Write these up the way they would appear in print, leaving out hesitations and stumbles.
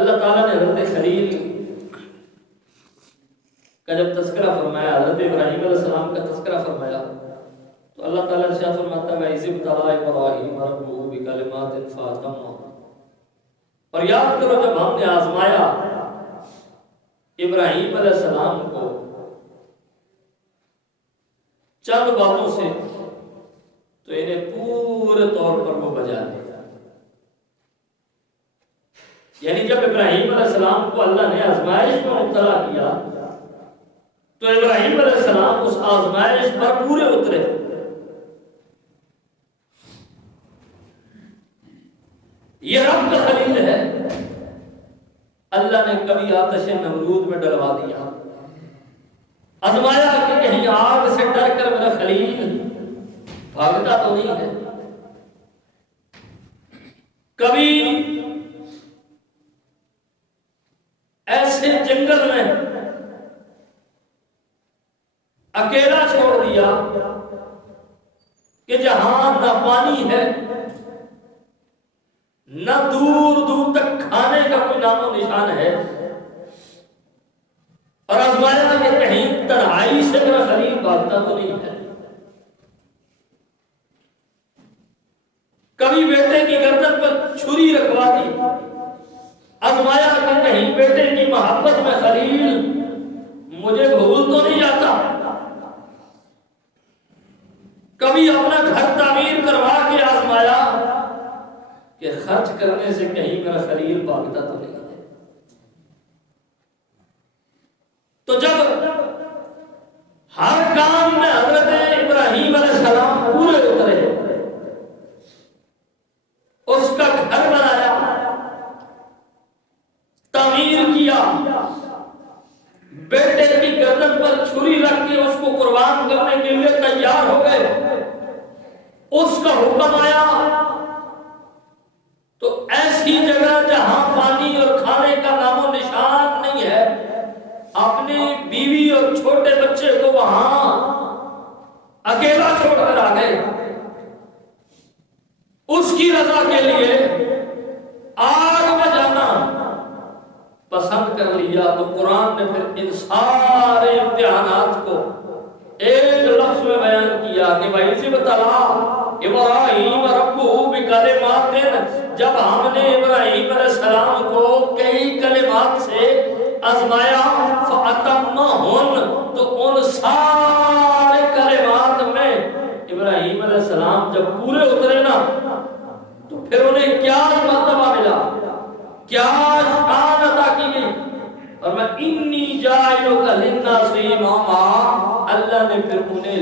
اللہ تعالیٰ نے حضرت خلیل کا جب تذکرہ فرمایا، حضرت ابراہیم علیہ السلام کا تذکرہ فرمایا، تو اللہ تعالیٰ ارشاد فرماتا ہے وَإِذِ ابْتَلَىٰ إِبْرَاهِيمَ رَبُّهُ بِكَلِمَاتٍ فَأَتَمَّهُنَّ، اور یاد کرو جب ہم نے آزمایا ابراہیم علیہ السلام کو چند باتوں سے تو انہیں پورے طور پر وہ بجا دیا۔ یعنی جب ابراہیم علیہ السلام کو اللہ نے آزمائش میں مبتلا کیا تو ابراہیم علیہ السلام اس آزمائش پر پورے اترے۔ یہ رب کا خلیل ہے، اللہ نے کبھی آتش نمرود میں ڈلوا دیا، آزمایا کہ کہیں آگ سے ڈر کر میرا خلیل بھاگتا تو نہیں ہے۔ کبھی ایسے جنگل میں اکیلا چھوڑ دیا کہ جہاں نہ پانی ہے نہ دور دور تک کھانے کا کوئی نام و نشان ہے، اور آزمایا کہ کہیں تنہائی سے میرا خلیل بھاگتا تو نہیں ہے۔ کبھی بیٹے کی گردن پر چھری رکھوا دی، آزمایا کہ کہیں بیٹے کی محبت میں خلیل مجھے بھول تو نہیں جاتا۔ کبھی اپنا گھر تعمیر کروا کے آزمایا کہ خرچ کرنے سے کہیں میرا خلیل بھاگتا تو نہیں ہے۔ تو جب ہر کام میں حضرت ابراہیم علیہ السلام پورے اترے، اس کا گھر بنایا، تعمیر کیا، بیٹے کی گردن پر چھری رکھ کے اس کو قربان کرنے کے لیے تیار ہو گئے، اس کا حکم آیا تو ایسی جگہ جہاں پانی اور کھانے کا نام و نشان نہیں ہے، اپنی بیوی اور چھوٹے بچے کو وہاں اکیلا چھوڑ کر آ گئے۔ اس کی رضا کے لیے آگ میں جانا پسند کر لیا، تو قرآن نے پھر ان سارے امتحانات کو ایک لفظ میں بیان کیا کہ وَإِذِ ابْتَلَىٰ إِبْرَاهِيمَ رَبُّهُ بِكَلِمَاتٍ، جب ہم نے ابراہیم علیہ السلام کو کئی کلمات سے آزمایا، فَأَتَمَّهُنَّ، تو ان سارے کلمات میں ابراہیم علیہ السلام جب پورے اترے نا تو پھر انہیں کیا مرتبہ ملا، کیا شان عطا کی گئی، اور میں انی جاعلک للناس اماما، اللہ نے پھر انہیں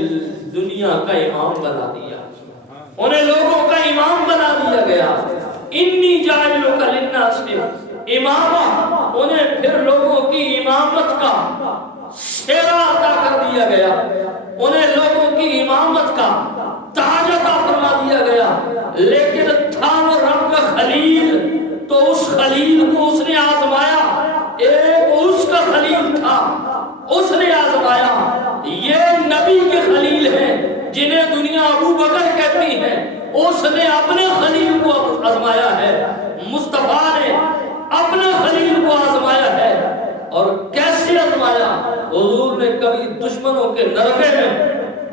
دنیا کا امام بنا دیا، انہیں لوگوں کا امام بنا دیا گیا۔ انی جاعلک للناس اماما، انہیں پھر لوگوں کی امامت کا سہرا عطا کر دیا گیا، انہیں لوگوں کی امامت کا تاج عطا فرما دیا گیا۔ لیکن تھا وہ رب کا خلیل، تو اس خلیل کو اس نے آزمایا، ایک اس کا خلیل تھا اس نے آزمایا۔ یہ نبی کے خلیل ہیں جنہیں دنیا ابو بکر کہتی ہے، اس نے اپنے خلیل کو آزمایا ہے، مصطفیٰ نے اپنے خلیل کو آزمایا ہے۔ اور کیسے آزمایا؟ حضور نے کبھی دشمنوں کے نرغے میں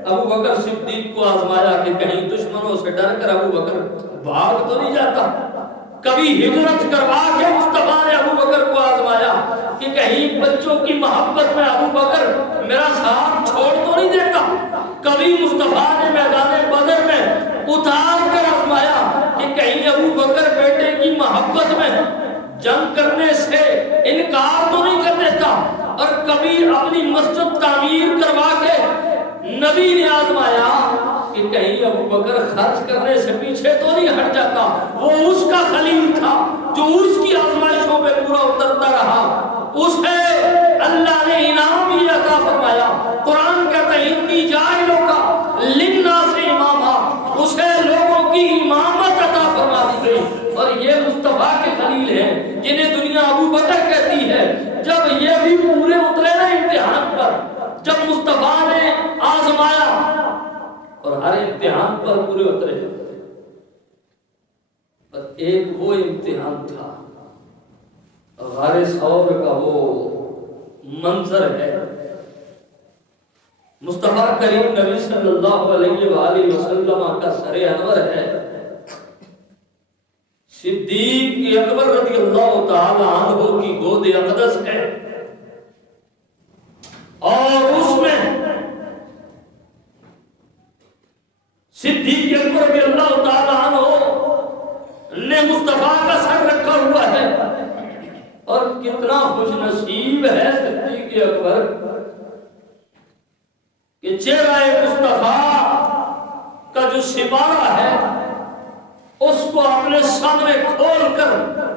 ابو بکر صدیق کو آزمایا کہ کہیں دشمنوں سے ڈر کر ابو بکر بھاگ تو نہیں جاتا، کبھی ہجرت کروا کے مصطفیٰ نے ابو بکر کو آزمایا کہ کہیں بچوں کی محبت میں ابو بکر میرا ساتھ چھوڑ تو نہیں دیتا، کبھی مصطفیٰ نے میدان بدر میں اتار کر آزمایا کہ کہیں ابو بکر بیٹے کی محبت میں جنگ کرنے سے انکار تو نہیں کر دیتا، اور کبھی اپنی مسجد تعمیر کروا کے نبی نے آزمایا کہ کہیں ابو بکر خرچ کرنے سے پیچھے تو نہیں ہٹ جاتا۔ وہ اس کا خلیل تھا جو اس کی آزمائشوں پہ پورا اترتا رہا، اسے اللہ نے انعام ہی عطا فرمایا۔ قرآن کہتا ہے انی جاعلک للناس اماما، اسے لوگوں کی امامت عطا فرما دی گئی۔ اور یہ مصطفیٰ کے خلیل ہیں جنہیں دنیا ابو بکر کہتی ہے۔ جب یہ بھی پورے اترے نا امتحان پر، جب مصطفیٰ نے آزمایا اور ہر امتحان پر پورے اترے، اور ایک وہ امتحان تھا غار ثور کا وہ منظر ہے، مصطفیٰ کریم نبی صلی اللہ علیہ وآلہ وسلم کا سر انور ہے، صدیق اکبر رضی اللہ تعالی عنہ کی گود اقدس ہے، اور اس میں صدیق اکبر رضی اللہ تعالی عنہ نے مصطفیٰ کا سر رکھا ہوا ہے، اور کتنا خوش نصیب ہے صدیق اکبر کہ چہرہ مصطفیٰ کا جو سپارہ ہے اس کو اپنے سامنے کھول کر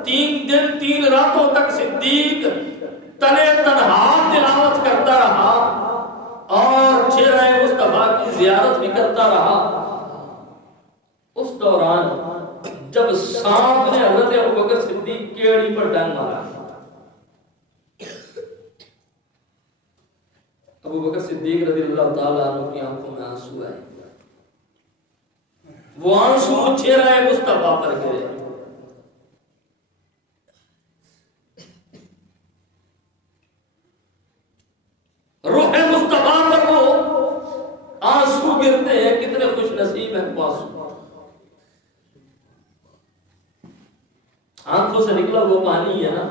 3 دن 3 راتوں تک صدیق تنے تنہا تلاوت کرتا رہا اور چہرہ مصطفیٰ کی زیارت بھی کرتا رہا۔ اس دوران جب سانپ نے حضرت ابوبکر صدیق کی ایڑی پر ڈنگ مارا، ابوبکر صدیق رضی اللہ تعالیٰ عنہ کی آنکھوں میں آنسو آئے، وہ آنسو چہرہ مصطفیٰ پر گرے، روح مصطفیٰ پر وہ آنسو گرتے ہیں۔ کتنے خوش نصیب ہیں وہ آنسو، آنکھوں سے نکلا وہ پانی ہے نا،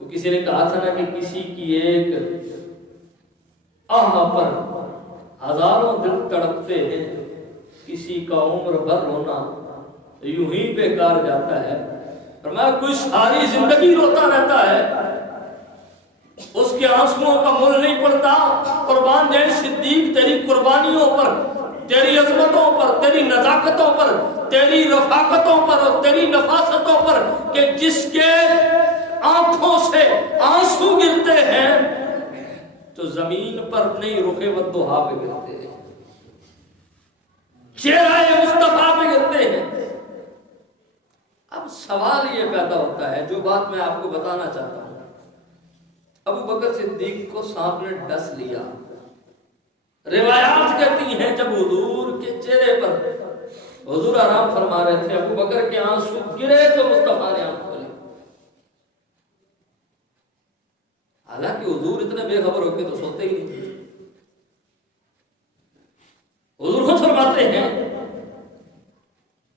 تو کسی نے کہا تھا نا کہ کسی کی ایک آہ پر ہزاروں دل تڑپتے ہیں، کسی کا عمر بھر رونا یوں ہی بیکار جاتا ہے۔ فرمایا کوئی ساری زندگی روتا رہتا ہے، اس کے آنسوؤں کا مول نہیں پڑتا۔ قربان جائے صدیق تیری قربانیوں پر، تیری عظمتوں پر، تیری نزاکتوں پر، تیری رفاقتوں پر اور تیری نفاستوں پر، کہ جس کے آنکھوں سے آنسو گرتے ہیں تو زمین پر نہیں رخ والضحیٰ پہ گرتے ہیں، چہرہ مصطفیٰ پہ گرتے ہیں۔ اب سوال یہ پیدا ہوتا ہے، جو بات میں آپ کو بتانا چاہتا ہوں، ابو بکر صدیق کو سانپ نے ڈس لیا۔ روایات کہتی ہیں جب حضور کے چہرے پر حضور آرام فرما رہے تھے، ابو بکر کے آنسو گرے تو مصطفیٰ نے آنکھ کھولی۔ حالانکہ حضور اتنے بے خبر ہو کے تو سوتے ہی نہیں، حضور خود فرماتے ہیں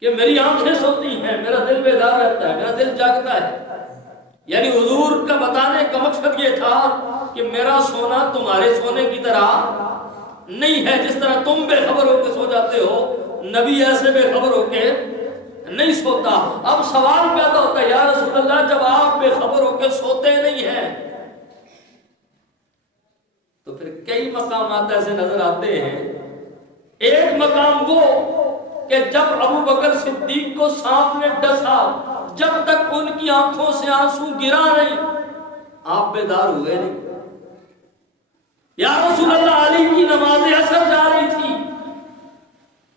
کہ میری آنکھیں سوتی ہیں، میرا دل بیدار رہتا ہے، میرا دل جاگتا ہے۔ یعنی حضور کا بتانے کا مقصد یہ تھا کہ میرا سونا تمہارے سونے کی طرح نہیں ہے، جس طرح تم بے خبر ہو کے سو جاتے ہو، نبی ایسے بے خبر ہو کے نہیں سوتا۔ اب سوال پیدا ہوتا ہے، یا رسول اللہ جب آپ بے خبر ہو کے سوتے نہیں ہیں تو پھر کئی مقامات ایسے نظر آتے ہیں۔ ایک مقام وہ کہ جب ابو بکر صدیق کو سانپ نے ڈسا، جب تک ان کی آنکھوں سے آنسو گرا نہیں آپ بیدار ہوئے نہیں۔ یا رسول اللہ علی کی نماز عصر جا رہی تھی،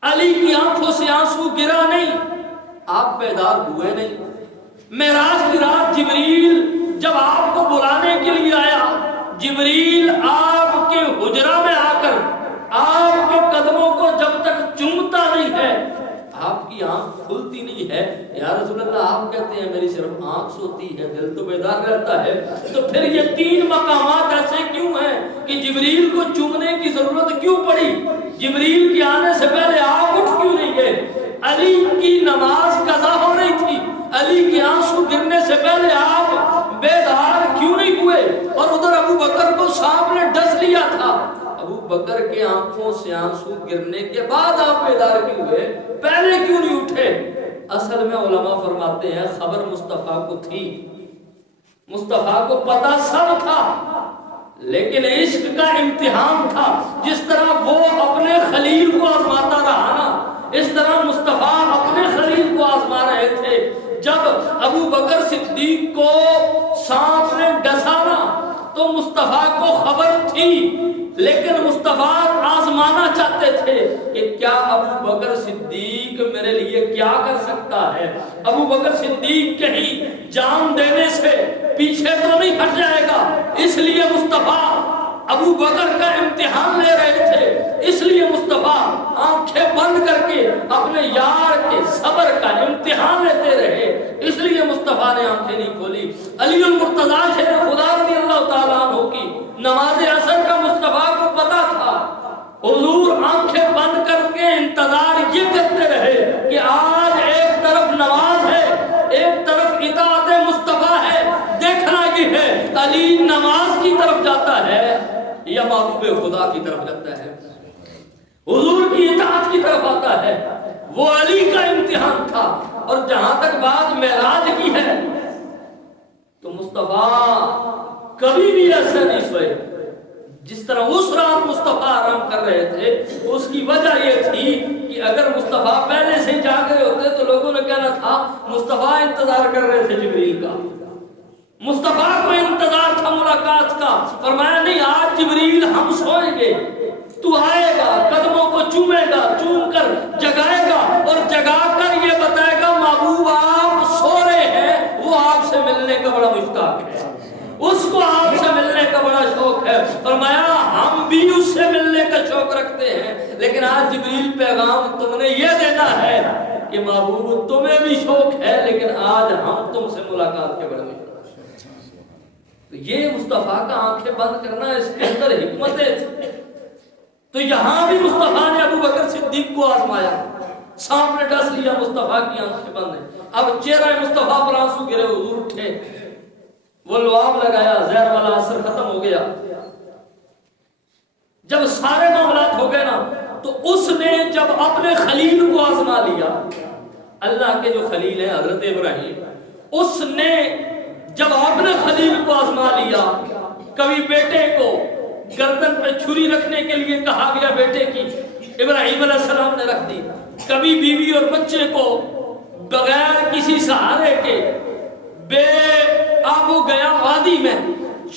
علی کی آنکھوں سے آنسو گرا نہیں آپ بیدار ہوئے نہیں۔ معراج کی رات جبریل جب آپ کو بلانے کے لیے آیا، جبریل آپ کے حجرہ میں آ کر آپ کے قدموں کو جب تک چومتا نہیں ہے آپ کی آنکھ کھلتی نہیں ہے۔ یا رسول اللہ آپ کہتے ہیں میری صرف آنکھ سوتی ہے، دل تو بیدار رہتا ہے، تو پھر یہ 3 مقامات ایسے کیوں ہیں کہ جبریل کو چومنے کی ضرورت کیوں پڑی؟ جبریل کے آنے سے پہلے آپ اٹھ کیوں نہیں گئے؟ علی کی نماز قضا ہو رہی تھی، علی کے آنسو گرنے سے پہلے آپ بیدار کیوں نہیں ہوئے؟ اور ادھر ابو بکر کو سانپ نے ڈس لیا تھا، ابو بکر کے آنکھوں سے آنسو گرنے کے بعد آپ بیدار کیوں ہوئے، پہلے کیوں نہیں اٹھے؟ اصل میں علماء فرماتے ہیں خبر مصطفیٰ کو تھی، مصطفیٰ کو پتہ سب تھا، لیکن عشق کا امتحان تھا۔ جس طرح وہ اپنے خلیل کو آزماتا رہا نا، اس طرح مصطفیٰ اپنے خلیل کو آزما رہے تھے۔ جب ابو بکر صدیق کو سانپ نے ڈسا نا تو مصطفیٰ کو خبر تھی، لیکن مصطفیٰ آزمانا چاہتے تھے کہ کیا ابو بکر صدیق میرے لیے کیا کر سکتا ہے، ابو بکر صدیق کہیں جان دینے سے پیچھے تو نہیں ہٹ جائے گا۔ اس لیے مصطفیٰ ابو بکر کا امتحان لے رہے تھے، اس لیے مصطفیٰ آنکھیں بند کر کے اپنے یار کے صبر کا امتحان لیتے رہے، اس لیے مصطفیٰ نے آنکھیں نہیں کھولی۔ علی المرتضیٰ شیر خدا رضی اللہ تعالیٰ عنہ کی نماز عصر کا مصطفیٰ کو پتا تھا، حضور آنکھیں بند کر کے انتظار یہ کرتے رہے کہ آج ایک طرف نماز ہے، ایک طرف اطاعت مصطفیٰ ہے، دیکھنا یہ ہے علی نماز کی طرف جاتا ہے یا محبوب خدا کی طرف جاتا ہے، حضور کی اطاعت کی طرف آتا ہے۔ وہ علی کا امتحان تھا۔ اور جہاں تک بات معراج کی ہے تو مصطفیٰ کبھی بھی ایسا نہیں سوئے۔ جس طرح اس رات مصطفیٰ آرام کر رہے تھے، اس کی وجہ یہ تھی کہ اگر مصطفیٰ پہلے سے جاگ گئے ہوتے تو لوگوں نے کہنا تھا مصطفیٰ انتظار کر رہے تھے جبریل کا، مصطفیٰ کو انتظار تھا ملاقات کا۔ فرمایا نہیں، آج جبریل ہم سوئیں گے، تو آئے گا، قدموں کو چومے گا، چوم کر جگائے گا اور جگا کر یہ بتائے گا محبوب آپ سو رہے ہیں، وہ آپ سے ملنے کا بڑا مشتاق ہے، اس کو آپ سے ملنے کا بڑا شوق ہے۔ فرمایا ہم بھی اس سے ملنے کا شوق رکھتے ہیں، لیکن آج جبریل پیغام تم نے یہ دینا ہے کہ محبوب تمہیں بھی شوق ہے لیکن آج ہم تم سے ملاقات کے بڑے مشتاق ہیں۔ تو یہ مصطفیٰ کا آنکھیں بند کرنا، اس کے اندر حکمتیں تھیں۔ تو یہاں بھی مصطفیٰ نے ابو بکر صدیق کو آزمایا، سامنے ڈس لیا، مصطفیٰ کی آنکھیں بند ہیں۔ اب چہرہ مصطفیٰ پر آنسو گرے، حضور اٹھے، وہ لعاب لگایا، زہر والا اثر ختم ہو گیا۔ جب سارے معاملات ہو گئے نا تو اس نے جب اپنے خلیل کو آزما لیا، اللہ کے جو خلیل ہیں حضرت ابراہیم، اس نے جب اپنے خلیل کو آزما لیا، کبھی بیٹے کو گردن پہ چھری رکھنے کے لیے کہا گیا بیٹے کی، ابراہیم علیہ السلام نے رکھ دی، کبھی بیوی اور بچے کو بغیر کسی سہارے کے بے آب و گیا وادی میں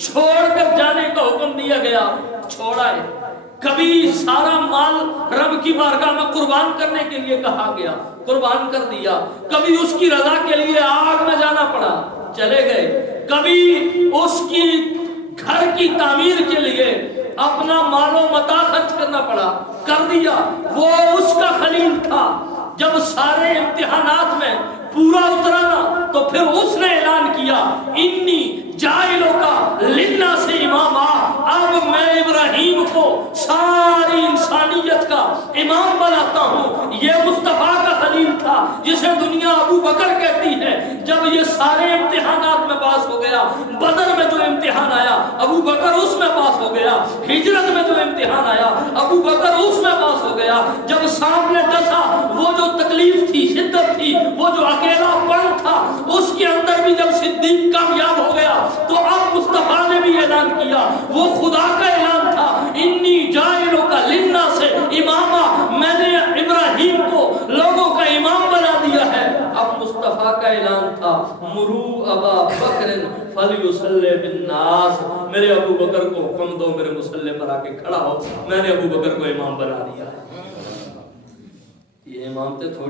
چھوڑ کر جانے کا حکم دیا گیا، چھوڑا ہے۔ کبھی سارا مال رب کی بارگاہ میں قربان کرنے کے لیے کہا گیا، قربان کر دیا۔ کبھی اس کی رضا کے لیے آگ میں جانا پڑا، چلے گئے۔ کبھی اس کی گھر کی تعمیر کے لیے اپنا مال و متاع خرچ کرنا پڑا، کر دیا۔ وہ اس کا خلیل تھا۔ جب سارے امتحانات میں پورا اترانا تو پھر اس نے اعلان کیا انی جائلوں کا للناس اماما، اب میں ابراہیم کو ساری انسانیت کا امام بناتا ہوں۔ یہ مصطفیٰ کا خلیل تھا جسے دنیا ابو بکر کہتی ہے۔ جب یہ سارے امتحانات میں پاس ہو گیا، بدر میں جو امتحان آیا ابو بکر اس میں پاس ہو گیا، ہجرت میں جو امتحان آیا ابو بکر اس میں پاس ہو گیا۔ جب سامنے ڈسا وہ جو تکلیف تھی، شدت تھی، وہ جو اکیلا پن تھا، اس کے اندر بھی جب صدیق کامیاب ہو گیا تو اب مصطفیٰ نے بھی اعلان کیا، وہ خدا کا اعلان تھا انی جائلوں کا للناس اماما، میں نے ابراہیم کو لوگوں کا امام بنا دیا ہے۔ اب مصطفیٰ کا اعلان تھا مرو ابا بکر فلیصلی بالناس، میرے ابو بکر کو حکم دو میرے مصلی پر آ کے کھڑا ہو، میں نے ابو بکر کو امام بنا دیا ہے۔ یہ امامتیں تھوڑی